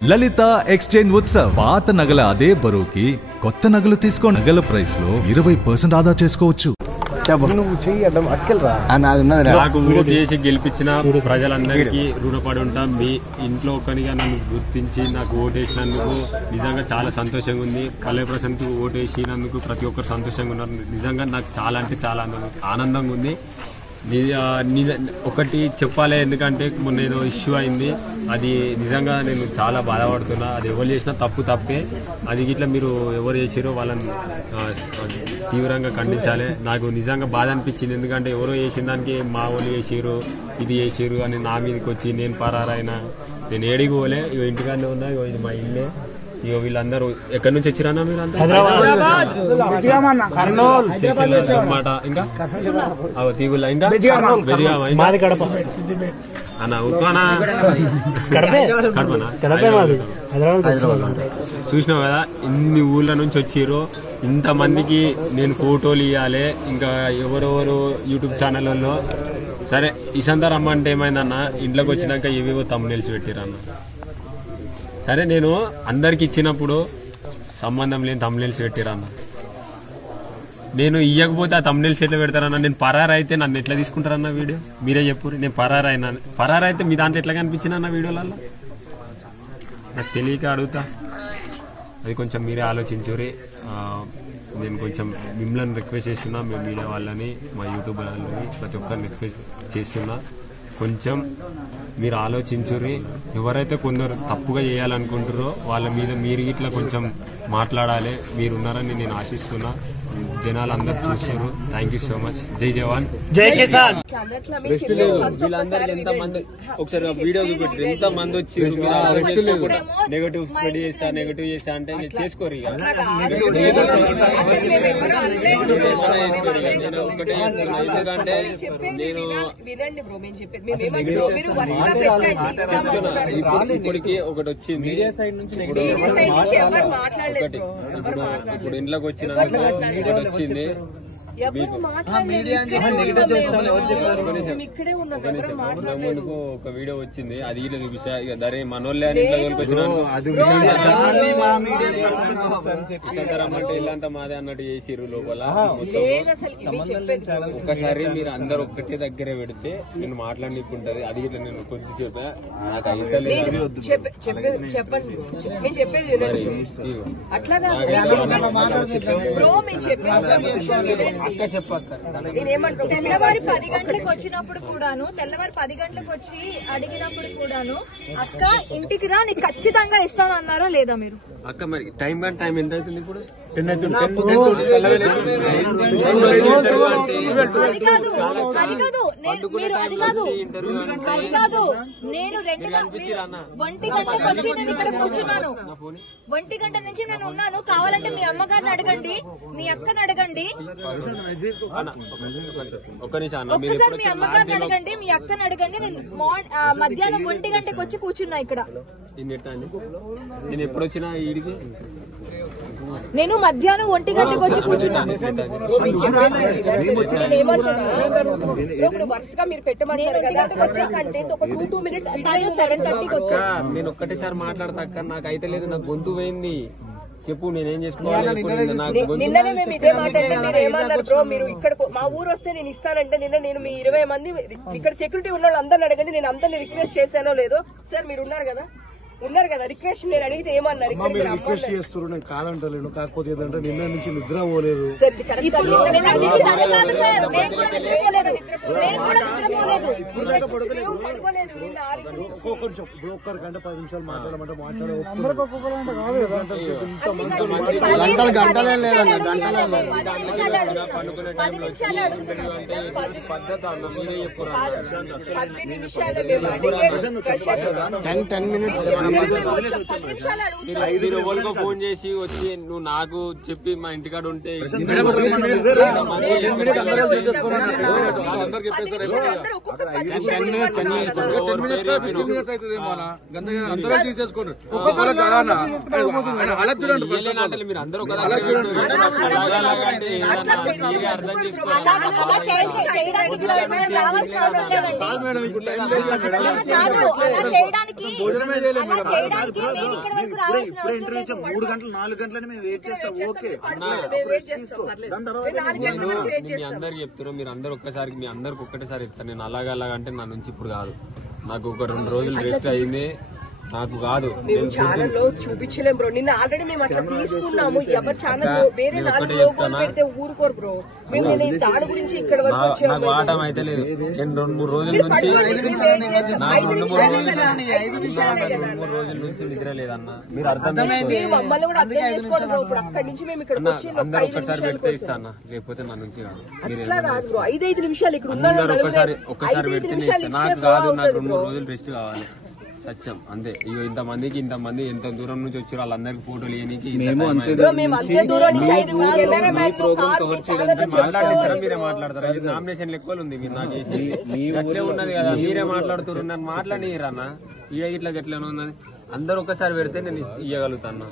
లలిత exchange Utsav పాత నగల అదే బరువుకి కొత్త నగలు తీసుకో నగల ప్రైస్ లో 20% ఆదా చేసుకోవచ్చు. నాకు ఓటు చేసి గెలిపించిన ప్రజలందరికీ రుణపడి ఉంటాం. మీ ఇంట్లో ఒకరిగా నన్ను గుర్తించి నాకు ఓటు వేసినందుకు నిజంగా చాలా సంతోషంగా ఉంది. పల్లె ప్రశాంత్ ఓటు వేసినందుకు ప్రతి ఒక్కరు సంతోషంగా ఉన్నారు. నిజంగా నాకు చాలా అంటే చాలా ఆనందంగా ఉంది. ఒకటి చెప్పాలి, ఎందుకంటే మొన్న ఏదో ఇష్యూ అయింది, అది నిజంగా నేను చాలా బాధపడుతున్నా. అది ఎవరు చేసినా తప్పే. అది ఇట్లా మీరు ఎవరు చేసిరో వాళ్ళని తీవ్రంగా ఖండించాలి. నాకు నిజంగా బాధ అనిపించింది, ఎందుకంటే ఎవరో చేసిన దానికి మా వాళ్ళు చేసిరు, ఇది చేసిరు అని నా మీదకి వచ్చి నేను పరారైనా. నేను ఏడికి పోలే, ఇగో ఇంటికాడనే ఉన్నా. ఇగో ఇది మా ఇల్లే. ఇక వీళ్ళందరూ ఎక్కడి నుంచి వచ్చిరన్నా మీరు అంతా? ఇంకా తీగుల ఇంకా అన్న ఉప్మానా చూసినావు కదా, ఇన్ని ఊళ్ళ నుంచి వచ్చిర్రు. ఇంతమందికి నేను ఫోటోలు ఇవ్వాలి. ఇంకా ఎవరెవరు యూట్యూబ్ ఛానళ్ళలో సరే ఇసంతా రమ్మంటే ఏమైందన్న, ఇంట్లోకి వచ్చినాక ఏవేవో తమ్మునేల్సి పెట్టిరన్న. సరే నేను అందరికి ఇచ్చినప్పుడు సంబంధం లేని తమ్మునేల్సి పెట్టిరన్న. నేను ఇవ్వకపోతే ఆ తమ్మునేల్సి ఎట్లా పెడతారన్న? నేను పరారైతే నన్ను ఎట్లా తీసుకుంటారన్న వీడియో? మీరే చెప్పు. నేను పరారైతే మీ దాంట్లో ఎట్లా కనిపించిన వీడియోలలో? నాకు తెలియక అడుగుతా. అది కొంచెం మీరే ఆలోచించురి. నేను కొంచెం మిమ్మల్ని రిక్వెస్ట్ చేస్తున్నా, మేము మీడియా వాళ్ళని, మా యూట్యూబ్ వాళ్ళని ప్రతి ఒక్కరిని రిక్వెస్ట్ చేస్తున్నా, కొంచెం మీరు ఆలోచించుర్రి. ఎవరైతే కొందరు తప్పుగా చేయాలనుకుంటారో వాళ్ళ మీద మీరు ఇట్లా కొంచెం మాట్లాడాలి. మీరున్నారని నేను ఆశిస్తున్నా. జనాలు అందరు చూస్తారు. Thank you so much. జై జవాన్ జై కిసాన్. వీళ్ళందరికీ ఎంత మంది ఒకసారి వీడియో చూపెట్టి ఎంత మంది వచ్చి నెగటివ్ స్ప్రెడ్ చేస్తా అంటే చేసుకోరు. ఇక ఒకటే ఎందుకంటే నేను చెప్తున్నా, ఇప్పటికి ఒకటి వచ్చింది. ఇప్పుడు ఇంట్లోకి వచ్చిన వచ్చింది ముందుకు ఒక వీడియో వచ్చింది, అది ఇట్లా చూపిస్తా. ఇక దరే మనోళ్ళే అని ఇట్లా రమ్మంటే ఇల్లంతా మాదే అన్నట్టు చేసిర్రు లోపల. ఒకసారి మీరు అందరు ఒక్కటే దగ్గర పెడితే నేను మాట్లాడనికుంటది. అది ఇట్లా నేను కొద్దిసేపు నాకు అయితే అక్క చెప్పక్క. తెల్లవారి 10 గంటలకు వచ్చినప్పుడు కూడాను, తెల్లవారి 10 గంటలకు వచ్చి అడిగినప్పుడు కూడాను అక్క ఇంటికి రా నీకు ఖచ్చితంగా ఇస్తాను అన్నారా లేదా మీరు? అక్క మరి టైం ఎంత అవుతుంది ఇప్పుడు? అది కాదు. నేను 1 గంటకు వచ్చి నేను ఇక్కడ కూర్చున్నాను. 1 గంట నుంచి నేను ఉన్నాను. కావాలంటే మీ అమ్మగారిని అడగండి, మీ అక్కని అడగండి, ఒక్కసారి మీ అమ్మగారిని అడగండి, మీ అక్కని అడగండి. నేను మధ్యాహ్నం 1 గంటకు వచ్చి కూర్చున్నా ఇక్కడ. నేను ఎప్పుడు వచ్చినా ఈడికి నేను మధ్యాహ్నం 1 గంటకు వచ్చి కూర్చున్నా. ఇప్పుడు వరుసగా మీరు పెట్టమన్నారు కదా కంటెంట్ ఒక 2 మినిట్స్ 7:30కి వచ్చా. నేను ఒక్కటేసారి మాట్లాడతా అక్క, నాకు అయితే లేదు, నాకు గొంతు పోయింది. చెప్పు నేనేం చేసుకోవాలి? నిన్ననే మేము ఇదే మాట మీరు ఏమన్నారు బ్రో, మీరు ఇక్కడ మా ఊరు వస్తే నేను ఇస్తానంటే నిన్న నేను మీ 20 మంది ఇక్కడ సెక్యూరిటీ ఉన్న వాళ్ళు అందరిని అడగండి, నేను అందరిని రిక్వెస్ట్ చేశానో లేదో. సార్ మీరు ఉన్నారు కదా రిక్వెస్ట్ నేను అడిగితే ఏమన్నారు? రిక్వెస్ట్ చేస్తారు, నేను కాదంటలేను. కాకపోతే ఏంటంటే నిన్న నుంచి నిద్ర పోలేదు. ఒక్కరి గంట 10 నిమిషాలు మాట్లాడమంటే ఫోన్ చేసి వచ్చి నువ్వు నాకు చెప్పి మా ఇంటికాడ ఉంటే మీరు అందరూ అర్థం చేసుకోవాలి. చేయడానికి మేము ఇక్కడ వరకు రావాల్సిన అవసరం లేదు. 3 గంటలు 4 గంటలని మేము వెయిట్ చేస్తాం. ఓకే మీ అందరికి చెప్తారు, మీరు అందరు ఒక్కసారి మీ అందరికి ఒక్కటేసారి చెప్తాను. నేను అలాగంటే నా నుంచి ఇప్పుడు కాదు, నాకు ఒక 2 రోజులు రెస్ట్ అయింది, నాకు కాదు. మేము ఛానల్ లో చూపించలేం బ్రో. నిన్న ఆల్రెడీ మేము అట్లా తీసుకున్నాము. ఎవరి ఛానల్ వేరే 4 లోగోలు పెడితే ఊరుకోరు బ్రో. మేము నేను దాని గురించి ఇక్కడ వరకు వచ్చాము. నాకు ఆటం అయితే లేదు. నేను 2-3 రోజుల నుంచి నాకు 2-3 రోజుల నుంచి నిద్ర లేదన్న. మీరు అర్థమైంది. మమ్మల్ని కూడా అర్థం చేసుకోవాలి బ్రో. ఇప్పుడు అక్కడి నుంచి మేము ఇక్కడ అందరు ఒక్కసారి పెడితే ఇస్తా అన్న, లేకపోతే నా నుంచి కాదు. అట్లా కాదు బ్రో. 5 నిమిషాలు ఇక్కడ ఉన్నారు. ఒక్కసారి పెడితే నాకు కాదు, నాకు 2-3 రోజులు రెస్ట్ కావాలి. సత్యం అంతే. ఇగో ఇంతమంది ఎంత దూరం నుంచి వచ్చారు వాళ్ళందరికి ఫోటోలు ఇవ్వడానికి మాట్లాడేస్తారా? మీరే మాట్లాడతారా? ఇది నామినేషన్ లెక్కలు ఉంది. మీరు నాకు చేసి గట్లే ఉన్నది కదా, మీరే మాట్లాడుతున్నారు. నన్ను మాట్లాడిరన్నా ఇట్లా గట్లనే ఉన్నది. అందరు ఒక్కసారి పెడితే నేను ఇవ్వగలుగుతాను.